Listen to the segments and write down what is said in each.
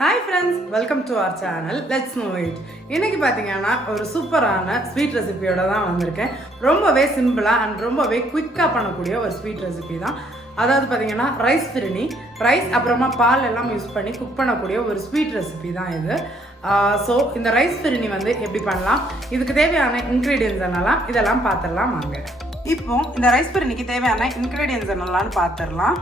Hi friends, welcome to our channel let's know it. இன்னைக்கு பார்த்தீங்கன்னா ஒரு சூப்பரான ஸ்வீட் ரெசிபியோட தான் வந்திருக்கேன். ரொம்பவே சிம்பிளாக அண்ட் ரொம்பவே குயிக்காக பண்ணக்கூடிய ஒரு ஸ்வீட் ரெசிபி தான். அதாவது பார்த்தீங்கன்னா ரைஸ் ஃபிரினி, ரைஸ் அப்புறமா பால் எல்லாம் யூஸ் பண்ணி குக் பண்ணக்கூடிய ஒரு ஸ்வீட் ரெசிபி தான் இது. ஸோ இந்த ரைஸ் ஃபிரினி வந்து எப்படி பண்ணலாம், இதுக்கு தேவையான இன்க்ரீடியன்ஸ் என்னெல்லாம், இதெல்லாம் பார்த்துடலாம் வாங்க. இப்போ இந்த ரைஸ் ஃபிரினிக்கு தேவையான இன்க்ரீடியன்ஸ் என்னெல்லாம்னு பார்த்துடலாம்.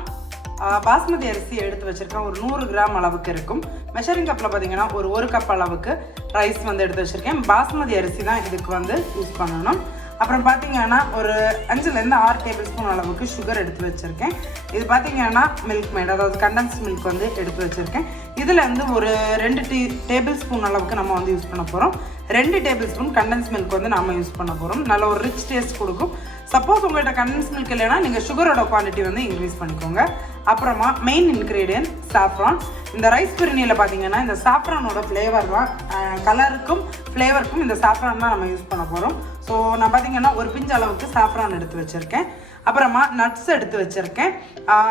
பாஸ்மதி அரிசி எடுத்து வச்சுருக்கேன், ஒரு 100 கிராம் அளவுக்கு இருக்கும். மெஷரிங் கப்பில் பார்த்தீங்கன்னா ஒரு கப் அளவுக்கு ரைஸ் வந்து எடுத்து வச்சுருக்கேன். பாஸ்மதி அரிசி தான் இதுக்கு வந்து யூஸ் பண்ணணும். அப்புறம் பார்த்தீங்கன்னா ஒரு 5லேருந்து 6 டேபிள் ஸ்பூன் அளவுக்கு சுகர் எடுத்து வச்சுருக்கேன். இது பார்த்தீங்கன்னா மில்க் மேட், அதாவது கண்டன்ஸ் மில்க் வந்து எடுத்து வச்சுருக்கேன். இதில் வந்து ஒரு 2 டேபிள் ஸ்பூன் அளவுக்கு நம்ம வந்து யூஸ் பண்ண போகிறோம். 2 டேபிள் ஸ்பூன் கண்டன்ஸ் மில்க் வந்து நம்ம யூஸ் பண்ண போகிறோம். நல்ல ஒரு ரிச் டேஸ்ட் கொடுக்கும். சப்போஸ் உங்கள்கிட்ட கண்டன்ஸ் மில்க் இல்லைன்னா நீங்கள் சுகரோட குவான்டிட்டி வந்து இன்க்ரீஸ் பண்ணிக்கோங்க. அப்புறமா மெயின் இன்க்ரீடியன்ட் சாஃப்ரான். இந்த ரைஸ் பிரியாணியில் பார்த்தீங்கன்னா இந்த சாஃப்ரானோட ஃப்ளேவர் தான், கலருக்கும் ஃப்ளேவருக்கும் இந்த சாஃப்ரான் தான் நம்ம யூஸ் பண்ண போகிறோம். ஸோ நான் பார்த்தீங்கன்னா ஒரு பிஞ்சு அளவுக்கு சாஃப்ரான் எடுத்து வச்சுருக்கேன். அப்புறமா நட்ஸ் எடுத்து வச்சுருக்கேன்.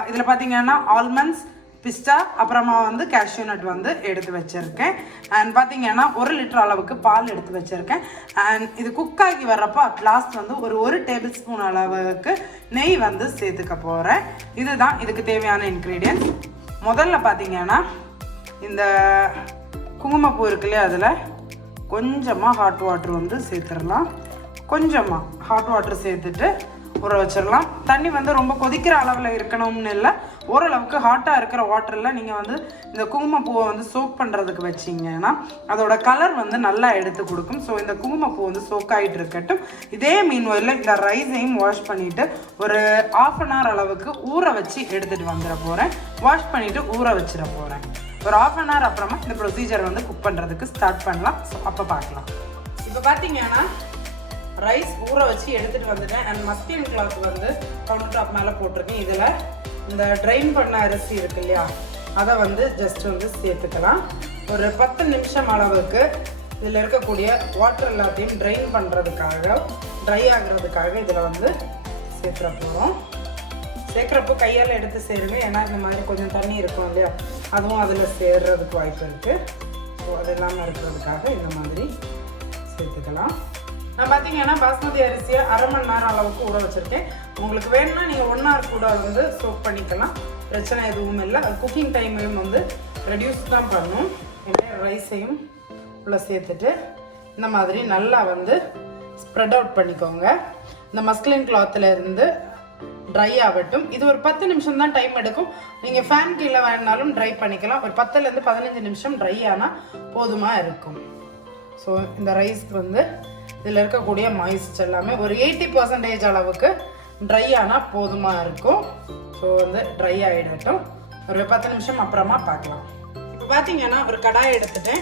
இதில் பார்த்தீங்கன்னா ஆல்மண்ட்ஸ், பிஸ்டா, அப்புறமா வந்து கேஷ்யூ நட் வந்து எடுத்து வச்சுருக்கேன். அண்ட் பார்த்தீங்கன்னா 1 லிட்டர் அளவுக்கு பால் எடுத்து வச்சுருக்கேன். அண்ட் இது குக் ஆகி வர்றப்போ லாஸ்ட் வந்து ஒரு டேபிள் ஸ்பூன் அளவுக்கு நெய் வந்து சேர்த்துக்க போகிறேன். இதுதான் இதுக்கு தேவையான இன்க்ரீடியன்ஸ். முதல்ல பார்த்தீங்கன்னா இந்த குங்குமப்பூ இருக்கு இல்லையா, அதில் கொஞ்சமாக ஹாட் வாட்டர் வந்து சேர்த்துடலாம். கொஞ்சமாக ஹாட் வாட்டர் சேர்த்துட்டு ஊற வச்சிடலாம். தண்ணி வந்து ரொம்ப கொதிக்கிற அளவில் இருக்கணும்னு இல்லை, ஓரளவுக்கு ஹாட்டாக இருக்கிற வாட்டரில் நீங்கள் வந்து இந்த குங்குமப்பூவை வந்து சோக் பண்ணுறதுக்கு வச்சிங்கன்னா அதோட கலர் வந்து நல்லா எடுத்து கொடுக்கும். ஸோ இந்த குங்குமப்பூ வந்து சோக் ஆகிட்டு இருக்கட்டும். இதே மீன்வெளியில் இந்த ரைஸையும் வாஷ் பண்ணிவிட்டு ஒரு 1/2 அன் ஹவர் அளவுக்கு ஊற வச்சு எடுத்துகிட்டு வந்துட போகிறேன். வாஷ் பண்ணிவிட்டு ஊற வச்சிட போகிறேன். ஒரு 1/2 அன் ஹவர் அப்புறமா இந்த ப்ரொசீஜர் வந்து குக் பண்ணுறதுக்கு ஸ்டார்ட் பண்ணலாம். ஸோ அப்போ பார்க்கலாம். இப்போ பார்த்தீங்கன்னா ரைஸ் ஊற வச்சு எடுத்துகிட்டு வந்துட்டேன். அண்ட் மஸ்லின் கிளாத் வந்து கவுண்டர் டாப் மேலே போட்டிருக்கேன். இதில் இந்த ட்ரைன் பண்ண அரிசி இருக்கு இல்லையா, அதை வந்து ஜஸ்ட் வந்து சேர்த்துக்கலாம். ஒரு 10 நிமிஷம் அளவுக்கு இதில் இருக்கக்கூடிய வாட்டர் எல்லாத்தையும் ட்ரைன் பண்ணுறதுக்காக, ட்ரை ஆகிறதுக்காக இதில் வந்து சேர்த்துற போகிறோம். சேர்க்குறப்போ கையால் எடுத்து சேருங்க, ஏன்னா இந்த மாதிரி கொஞ்சம் தண்ணி இருக்கும் இல்லையா, அதுவும் அதில் சேர்றதுக்கு வாய்ப்பு இருக்குது. ஸோ அது இல்லாமல் இருக்கிறதுக்காக இந்த மாதிரி சேர்த்துக்கலாம். நான் பார்த்தீங்கன்னா பாஸ்மதி அரிசியை 1/2 மணி நேரம் அளவுக்கு ஊற வச்சுருக்கேன். உங்களுக்கு வேணும்னா நீங்கள் 1 ஹவர் கூட வந்து சோக் பண்ணிக்கலாம், பிரச்சனை எதுவும் இல்லை. அது குக்கிங் டைமையும் வந்து ரெடியூஸ் தான் பண்ணும். ரைஸையும் உள்ள சேர்த்துட்டு இந்த மாதிரி நல்லா வந்து ஸ்ப்ரெட் அவுட் பண்ணிக்கோங்க. இந்த மஸ்லின் கிளாத்தில் இருந்து ட்ரை ஆகட்டும். இது ஒரு 10 நிமிஷம் தான் டைம் எடுக்கும். நீங்கள் ஃபேன் கீழே வேணாலும் ட்ரை பண்ணிக்கலாம். ஒரு 10லேருந்து 15 நிமிஷம் ட்ரை ஆனால் போதுமாக இருக்கும். ஸோ இந்த ரைஸ் வந்து இதில் இருக்கக்கூடிய மாய்ஸ்ட் எல்லாமே ஒரு 80% அளவுக்கு ட்ரை ஆனால் போதுமாக இருக்கும். ஸோ வந்து ட்ரை ஆகிடட்டும். ஒரு 10 நிமிஷம் அப்புறமா பார்க்கலாம். இப்போ பார்த்தீங்கன்னா ஒரு கடாயை எடுத்துட்டேன்.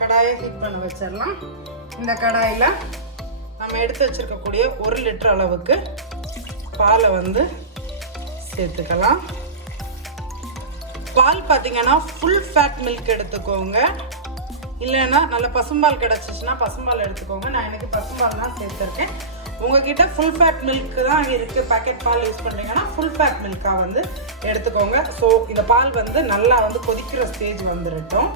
கடாயை ஹீட் பண்ண வச்சிடலாம். இந்த கடாயில் நம்ம எடுத்து வச்சுருக்கக்கூடிய 1 லிட்டர் அளவுக்கு பாலை வந்து சேர்த்துக்கலாம். பால் பார்த்தீங்கன்னா ஃபுல் ஃபேட் மில்க் எடுத்துக்கோங்க, இல்லைன்னா நல்ல பசும்பால் கிடச்சிச்சின்னா பசும்பால் எடுத்துக்கோங்க. நான் எனக்கு பசும்பால் தான் சேர்த்துருக்கேன். உங்ககிட்ட ஃபுல் ஃபேட் மில்க் தான் இருக்குது, பேக்கெட் பால் யூஸ் பண்ணுறீங்கன்னா ஃபுல் ஃபேட் மில்காக வந்து எடுத்துக்கோங்க. ஸோ இந்த பால் வந்து நல்லா வந்து கொதிக்கிற ஸ்டேஜ் வந்துடட்டும்.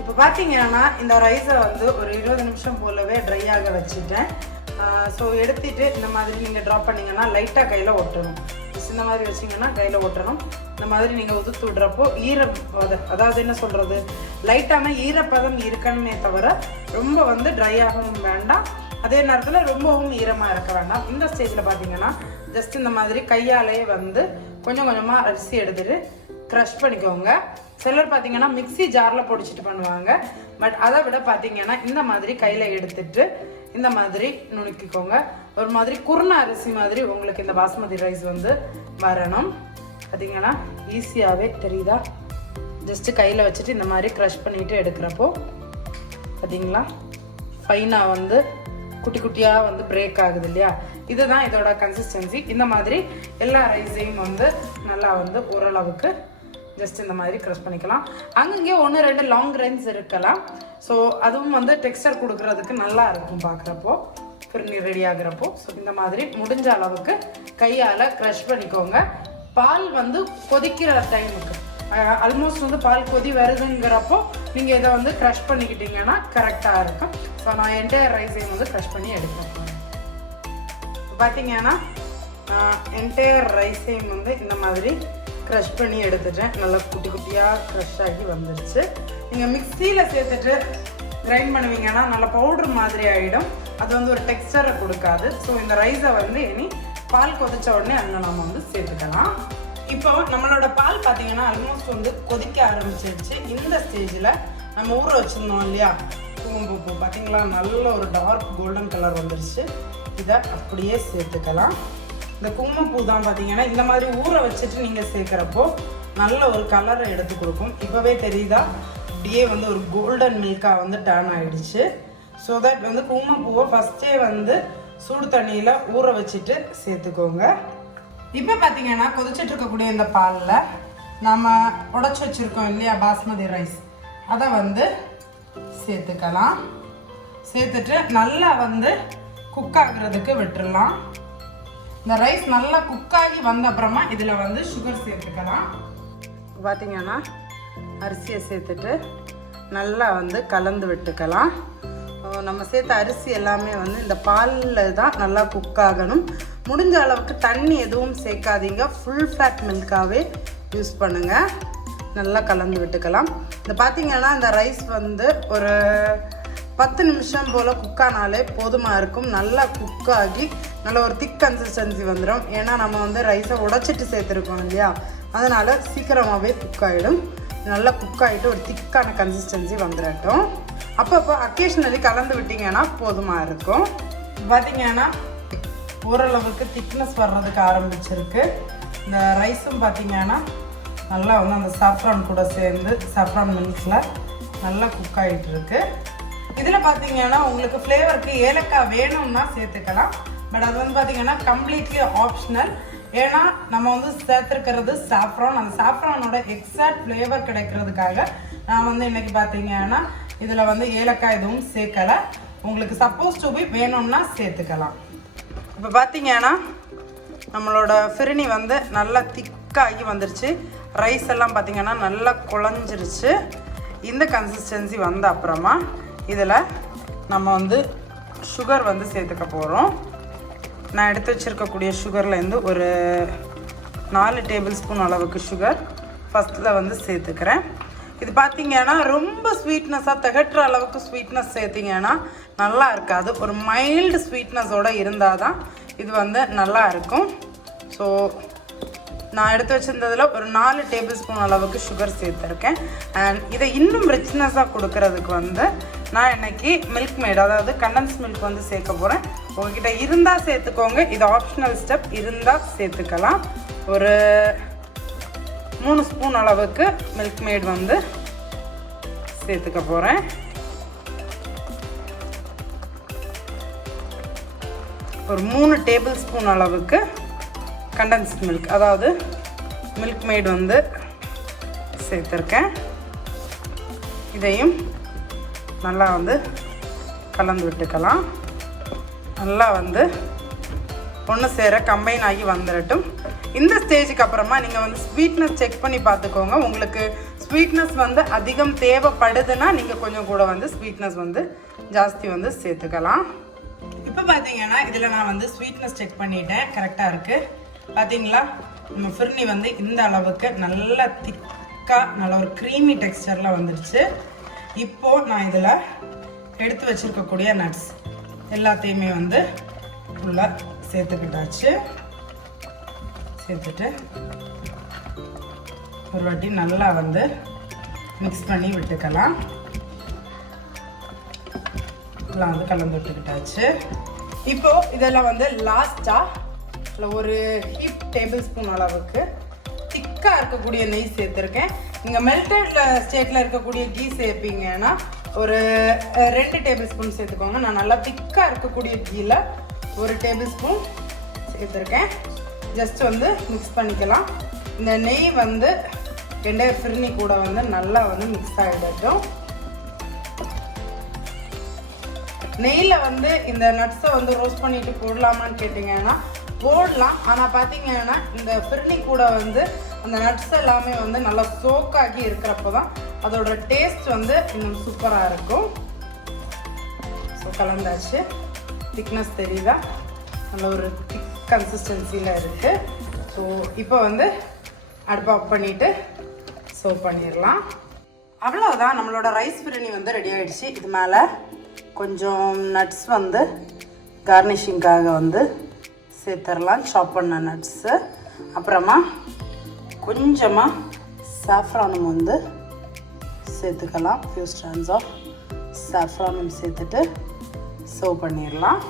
இப்போ பார்த்தீங்கன்னா இந்த ரைஸை வந்து ஒரு 20 நிமிஷம் போலவே ட்ரை ஆக வச்சுட்டேன். ஸோ எடுத்துகிட்டு இந்த மாதிரி நீங்கள் ட்ராப் பண்ணிங்கன்னா லைட்டாக கையில் ஒட்டணும். இந்த மாதிரி வச்சிங்கன்னா கையில் ஒட்டணும். இந்த மாதிரி நீங்கள் உதுத்து விடுறப்போ ஈரம், அதாவது என்ன சொல்கிறது, லைட்டான ஈரப்பதம் இருக்கணுமே தவிர ரொம்ப வந்து ட்ரை ஆகவும் வேண்டாம், அதே நேரத்தில் ரொம்பவும் ஈரமாக இருக்க வேண்டாம். இந்த ஸ்டேஜில் பார்த்தீங்கன்னா ஜஸ்ட் இந்த மாதிரி கையாலேயே வந்து கொஞ்சம் கொஞ்சமாக அரிசி எடுத்துகிட்டு க்ரஷ் பண்ணிக்கோங்க. சிலர் பார்த்தீங்கன்னா மிக்ஸி ஜாரில் பொடிச்சிட்டு பண்ணுவாங்க. பட் அதை விட பார்த்தீங்கன்னா இந்த மாதிரி கையில் எடுத்துட்டு இந்த மாதிரி நுணுக்கிக்கோங்க. ஒரு மாதிரி குருண அரிசி மாதிரி உங்களுக்கு இந்த பாஸ்மதி ரைஸ் வந்து வரணும். பார்த்தீங்கன்னா ஈஸியாகவே தெரியுதா, ஜஸ்ட்டு கையில் வச்சுட்டு இந்த மாதிரி க்ரஷ் பண்ணிவிட்டு எடுக்கிறப்போ பார்த்தீங்களா ஃபைனாக வந்து குட்டி குட்டியாக வந்து பிரேக் ஆகுது இல்லையா. இதுதான் இதோட கன்சிஸ்டன்சி. இந்த மாதிரி எல்லா ரைஸையும் வந்து நல்லா வந்து ஓரளவுக்கு ஜஸ்ட் இந்த மாதிரி க்ரஷ் பண்ணிக்கலாம். அங்கங்கே 1-2 லாங் கிரைன்ஸ் இருக்கலாம். ஸோ அதுவும் வந்து டெக்ஸ்டர் கொடுக்குறதுக்கு நல்லா இருக்கும் பார்க்குறப்போ, ஃபிரினி ரெடி ஆகுறப்போ. ஸோ இந்த மாதிரி முடிஞ்ச அளவுக்கு கையால் க்ரஷ் பண்ணிக்கோங்க. பால் வந்து கொதிக்கிற டைமுக்கு, ஆல்மோஸ்ட் வந்து பால் கொதி வருதுங்கிறப்போ நீங்கள் இதை வந்து க்ரஷ் பண்ணிக்கிட்டீங்கன்னா கரெக்டாக இருக்கும். ஸோ நான் என்டையர் ரைஸையும் வந்து க்ரஷ் பண்ணி எடுக்கிறேன். பார்த்தீங்கன்னா என்டையர் ரைஸையும் வந்து இந்த மாதிரி க்ரஷ் பண்ணி எடுத்துட்டேன். நல்லா குட்டி குட்டியாக க்ரஷ் ஆகி வந்துடுச்சு. நீங்கள் மிக்சியில் சேர்த்துட்டு கிரைண்ட் பண்ணுவீங்கன்னா நல்லா பவுட்ரு மாதிரி ஆகிடும். அது வந்து ஒரு டெக்ஸ்டரை கொடுக்காது. ஸோ இந்த ரைஸை வந்து இனி பால் கொதிச்ச உடனே அதில் நம்ம வந்து சேர்த்துக்கலாம். இப்போ நம்மளோட பால் பார்த்தீங்கன்னா ஆல்மோஸ்ட் வந்து கொதிக்க ஆரம்பிச்சிருச்சு. இந்த ஸ்டேஜில் நம்ம ஊற வச்சுருந்தோம் இல்லையா குங்குமப்பூ, பார்த்தீங்களா நல்ல ஒரு டார்க் கோல்டன் கலர் வந்துருச்சு. இதை அப்படியே சேர்த்துக்கலாம். இந்த குங்குமப்பூ தான் பார்த்தீங்கன்னா இந்த மாதிரி ஊற வச்சுட்டு நீங்கள் சேர்க்குறப்போ நல்ல ஒரு கலரை எடுத்து கொடுக்கும். இப்போவே தெரியுதா அப்படியே வந்து ஒரு கோல்டன் மில்காக வந்து டர்ன் ஆகிடுச்சு. ஸோ தட் வந்து குங்குமப்பூவை ஃபஸ்ட்டே வந்து சூடு தண்ணியில் ஊற வச்சுட்டு சேர்த்துக்கோங்க. இப்போ பார்த்தீங்கன்னா கொதிச்சுட்டு இருக்கக்கூடிய இந்த பாலில் நம்ம உடச்சி வச்சுருக்கோம் இல்லையா பாஸ்மதி ரைஸ், அதை வந்து சேர்த்துக்கலாம். சேர்த்துட்டு நல்லா வந்து குக் ஆகுறதுக்கு விட்டுடலாம். இந்த ரைஸ் நல்லா குக்காகி வந்த அப்புறமா இதில் வந்து சுகர் சேர்த்துக்கலாம். பார்த்தீங்கன்னா அரிசியை சேர்த்துட்டு நல்லா வந்து கலந்து விட்டுக்கலாம். நம்ம சேர்த்த அரிசி எல்லாமே வந்து இந்த பாலில் தான் நல்லா குக் ஆகணும். முடிஞ்ச அளவுக்கு தண்ணி எதுவும் சேர்க்காதீங்க. ஃபுல் ஃபேட் மில்காகவே யூஸ் பண்ணுங்கள். நல்லா கலந்து விட்டுக்கலாம். இந்த பார்த்தீங்கன்னா இந்த ரைஸ் வந்து ஒரு 10 நிமிஷம் போல் குக்கானாலே போதுமாக இருக்கும். நல்லா குக்காகி நல்ல ஒரு திக் கன்சிஸ்டன்சி வந்துடும். ஏன்னா நம்ம வந்து ரைஸை உடைச்சிட்டு சேர்த்துருக்கோம் இல்லையா, அதனால் சீக்கிரமாகவே குக் ஆகிடும். நல்லா குக் ஆகிட்டு ஒரு திக்கான கன்சிஸ்டன்சி வந்துடட்டும். அப்பப்போ அக்கேஷ்னலி கலந்து விட்டிங்கன்னா போதுமாக இருக்கும். பார்த்தீங்கன்னா ஓரளவுக்கு திக்னஸ் வர்றதுக்கு ஆரம்பிச்சிருக்கு. இந்த ரைஸும் பார்த்தீங்கன்னா நல்லா வந்து அந்த சாஃப்ரான் கூட சேர்ந்து சாஃப்ரான் மில்கில் நல்லா குக் ஆகிட்டு இருக்கு. இதில் பார்த்தீங்கன்னா உங்களுக்கு ஃப்ளேவருக்கு ஏலக்காய் வேணும்னா சேர்த்துக்கலாம். பட் அது வந்து பார்த்தீங்கன்னா கம்ப்ளீட்லி ஆப்ஷனல். ஏன்னா நம்ம வந்து சேர்த்துருக்கிறது சாஃப்ரான். அந்த சாஃப்ரானோட எக்ஸாக்ட் ஃப்ளேவர் கிடைக்கிறதுக்காக நான் வந்து இன்றைக்கி பார்த்தீங்கன்னா இதில் வந்து ஏலக்காய் எதுவும் சேர்க்கலை. உங்களுக்கு சப்போஸ் டு பி வேணும்னா சேர்த்துக்கலாம். இப்போ பார்த்தீங்கன்னா நம்மளோட ஃபிரினி வந்து நல்லா திக்காகி வந்துருச்சு. ரைஸ் எல்லாம் பார்த்தீங்கன்னா நல்லா குழஞ்சிருச்சு. இந்த கன்சிஸ்டன்சி வந்த அப்புறமா இதில் நம்ம வந்து சுகர் வந்து சேர்த்துக்க போகிறோம். நான் எடுத்து வச்சுருக்கக்கூடிய சுகர்லேருந்து ஒரு 4 டேபிள் ஸ்பூன் அளவுக்கு சுகர் ஃபஸ்ட்டில் வந்து சேர்த்துக்கிறேன். இது பார்த்தீங்கன்னா ரொம்ப ஸ்வீட்னஸாக திகட்டுற அளவுக்கு ஸ்வீட்னஸ் சேர்த்திங்கன்னா நல்லா இருக்காது. ஒரு மைல்டு ஸ்வீட்னஸோடு இருந்தால் தான் இது வந்து நல்லா இருக்கும். ஸோ நான் எடுத்து வச்சுருந்ததில் ஒரு 4 டேபிள் ஸ்பூன் அளவுக்கு சுகர் சேர்த்துருக்கேன். அண்ட் இதை இன்னும் ரிச்னஸாக கொடுக்கறதுக்கு வந்து நான் இன்றைக்கி மில்க் மேட், அதாவது கண்டன்ஸ் மில்க் வந்து சேர்க்க போகிறேன். உங்கள்கிட்ட இருந்தால் சேர்த்துக்கோங்க. இது ஆப்ஷனல் ஸ்டெப். இருந்தால் சேர்த்துக்கலாம். ஒரு 3 ஸ்பூன் அளவுக்கு மில்க் மேட் வந்து சேர்த்துக்க போகிறேன். ஒரு 3 டேபிள் ஸ்பூன் அளவுக்கு கண்டன்ஸ்ட் மில்க், அதாவது மில்க் மேட் வந்து சேர்த்துருக்கேன். இதையும் நல்லா வந்து கலந்து விட்டுக்கலாம். நல்லா வந்து ஒன்று சேர கம்பைன் ஆகி வந்துடட்டும். இந்த ஸ்டேஜுக்கு அப்புறமா நீங்கள் வந்து ஸ்வீட்னஸ் செக் பண்ணி பார்த்துக்கோங்க. உங்களுக்கு ஸ்வீட்னஸ் வந்து அதிகம் தேவைப்படுதுன்னா நீங்கள் கொஞ்சம் கூட வந்து ஸ்வீட்னஸ் வந்து ஜாஸ்தி வந்து சேர்த்துக்கலாம். இப்போ பார்த்தீங்கன்னா இதில் நான் வந்து ஸ்வீட்னஸ் செக் பண்ணிட்டேன், கரெக்டாக இருக்குது. பார்த்தீங்களா நம்ம ஃபிர்னி வந்து இந்த அளவுக்கு நல்லா திக்காக நல்ல ஒரு க்ரீமி டெக்ஸ்டரில் வந்துடுச்சு. இப்போது நான் இதில் எடுத்து வச்சுருக்கக்கூடிய நட்ஸ் எல்லாத்தையுமே வந்து ஃபுல்லாக சேர்த்துக்கிட்டாச்சு. சேர்த்துட்டு ஒரு வாட்டி நல்லா வந்து மிக்ஸ் பண்ணி விட்டுக்கலாம். எல்லாம் வந்து கலந்து விட்டுக்கிட்டாச்சு. இப்போது இதெல்லாம் வந்து லாஸ்ட்டாக ஒரு ஹீப் டேபிள் ஸ்பூன் அளவுக்கு திக்காக இருக்கக்கூடிய நெய் சேர்த்துருக்கேன். நீங்கள் மெல்டட் ஸ்டேட்டில் இருக்கக்கூடிய கீ சேர்ப்பீங்கன்னா ஒரு 2 டேபிள் ஸ்பூன் சேர்த்துக்கோங்க. நான் நல்லா திக்காக இருக்கக்கூடிய கீயில் 1 டேபிள் ஸ்பூன் சேர்த்துருக்கேன். ஜஸ்ட் வந்து மிக்ஸ் பண்ணிக்கலாம். இந்த நெய் வந்து என்டையர் ஃபிர்னி கூட வந்து நல்லா வந்து மிக்ஸ் ஆகிடட்டும். நெய்யில் வந்து இந்த நட்ஸை வந்து ரோஸ்ட் பண்ணிட்டு போடலாமான்னு கேட்டிங்கன்னா போடலாம். ஆனால் பார்த்தீங்கன்னா இந்த ஃபிர்னி கூட வந்து அந்த நட்ஸ் எல்லாமே வந்து நல்லா சோக்காகி இருக்கிறப்போ தான் அதோட டேஸ்ட் வந்து இன்னும் சூப்பராக இருக்கும். ஸோ கலந்தாச்சு. திக்னஸ் தெரியுதா? நல்ல ஒரு திக் கன்சிஸ்டன்சியில் இருக்குது. ஸோ இப்போ வந்து அடுப்பை ஆஃப் பண்ணிவிட்டு சர்வ் பண்ணிடலாம். அவ்வளோதான், நம்மளோட ரைஸ் பிரியாணி வந்து ரெடி ஆகிடுச்சு. இது மேலே கொஞ்சம் நட்ஸ் வந்து கார்னிஷிங்காக வந்து சேர்த்துடலாம், சாப் பண்ண நட்ஸு. அப்புறமா கொஞ்சமாக சாஃப்ரானும் வந்து சேர்த்துக்கலாம். ஃபியூ ஸ்டாண்ட்ஸ் ஆஃப் சாஃப்ரானும் சேர்த்துட்டு சர்வ் பண்ணிடலாம்.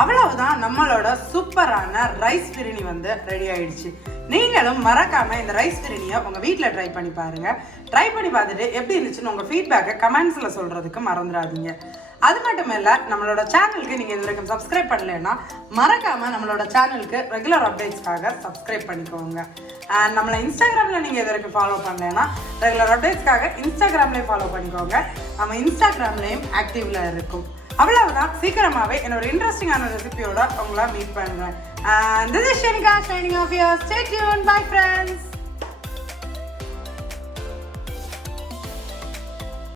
அவ்வளவுதான், நம்மளோட சூப்பரான ரைஸ் பிரியாணி வந்து ரெடி ஆயிடுச்சு. நீங்களும் மறக்காம இந்த ரைஸ் பிரியாணியை உங்க வீட்டில் ட்ரை பண்ணி பாருங்க. ட்ரை பண்ணி பார்த்துட்டு எப்படி இருந்துச்சுன்னு உங்க ஃபீட்பேக்கை கமெண்ட்ஸ்ல சொல்றதுக்கு மறந்துடாதீங்க. அது மட்டும் இல்ல, நம்மளோட சேனலுக்கு நீங்க இது வரைக்கும் சப்ஸ்கிரைப் பண்ணலைன்னா மறக்காம நம்மளோட சேனலுக்கு ரெகுலர் அப்டேட்ஸ்க்காக சப்ஸ்கிரைப் பண்ணிக்கோங்க. அண்ட் நம்மளை இன்ஸ்டாகிராம்ல நீங்க இது வரைக்கும் ஃபாலோ பண்ணலைன்னா ரெகுலர் அப்டேட்ஸ்க்காக இன்ஸ்டாகிராம்லேயும் ஃபாலோ பண்ணிக்கோங்க. நம்ம இன்ஸ்டாகிராம்லேயும் ஆக்டிவ்ல இருக்கும். அவ்வளவுதான், சீக்கிரமாவே என்னோட இன்ட்ரெஸ்டிங்கான ரெசிபியோட உங்களை மீட் பண்றேன். This is Shenica signing off here. Stay tuned. Bye friends.